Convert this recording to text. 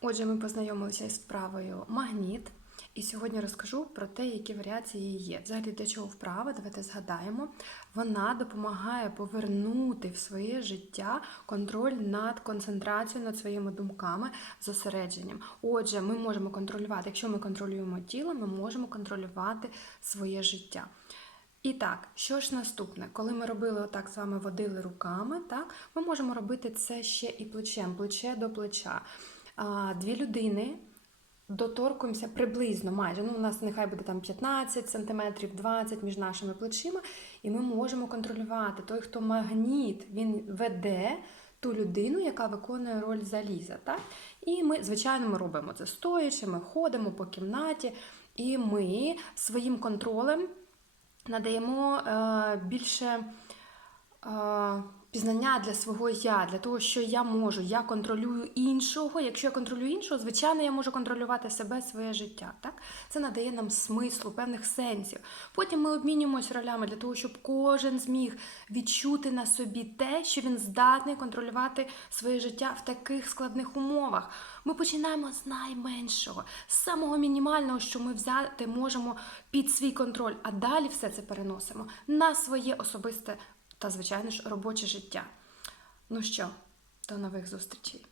Отже, ми познайомилися із вправою магніт, і сьогодні розкажу про те, які варіації є. Взагалі, для чого вправа, давайте згадаємо. Вона допомагає повернути в своє життя контроль над концентрацією, над своїми думками, зосередженням. Отже, ми можемо контролювати, якщо ми контролюємо тіло, ми можемо контролювати своє життя. І так, що ж наступне? Коли ми робили отак з вами водили руками, так, ми можемо робити це ще і плечем, плече до плеча. Дві людини доторкуємося приблизно майже. Ну, у нас нехай буде там 15 см, 20 між нашими плечима, і ми можемо контролювати той, хто магніт, він веде ту людину, яка виконує роль заліза. Так? І ми, звичайно, ми робимо це стоячи, ми ходимо по кімнаті, і ми своїм контролем надаємо е, більше е, пізнання для свого я, для того, що я можу. Я контролюю іншого. Якщо я контролюю іншого, звичайно, я можу контролювати себе, своє життя. Так? Це надає нам смислу, певних сенсів. Потім ми обмінюємося ролями для того, щоб кожен зміг відчути на собі те, що він здатний контролювати своє життя в таких складних умовах. Ми починаємо з найменшого, з самого мінімального, що ми взяти можемо під свій контроль, а далі все це переносимо на своє особисте та, звичайно ж, робоче життя. Ну що, до нових зустрічей!